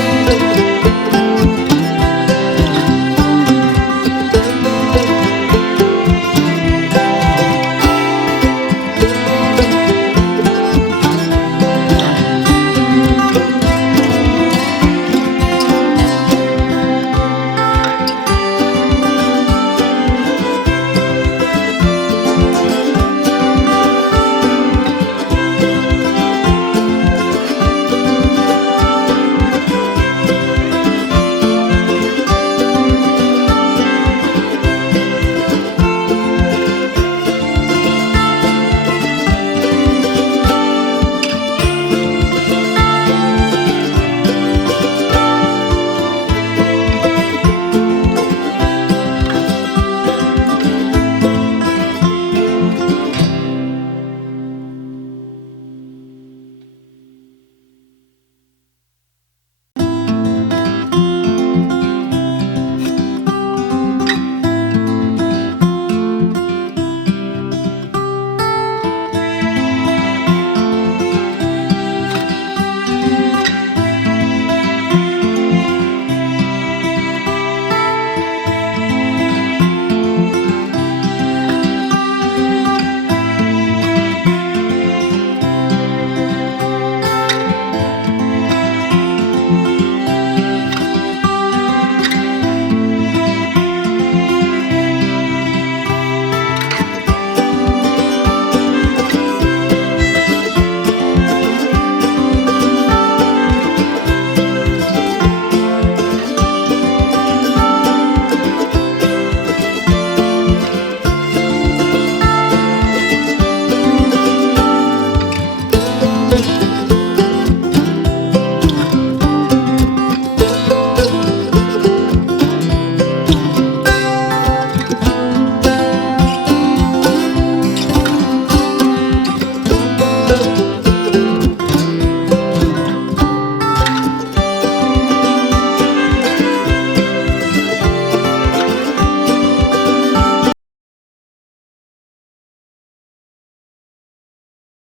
thank you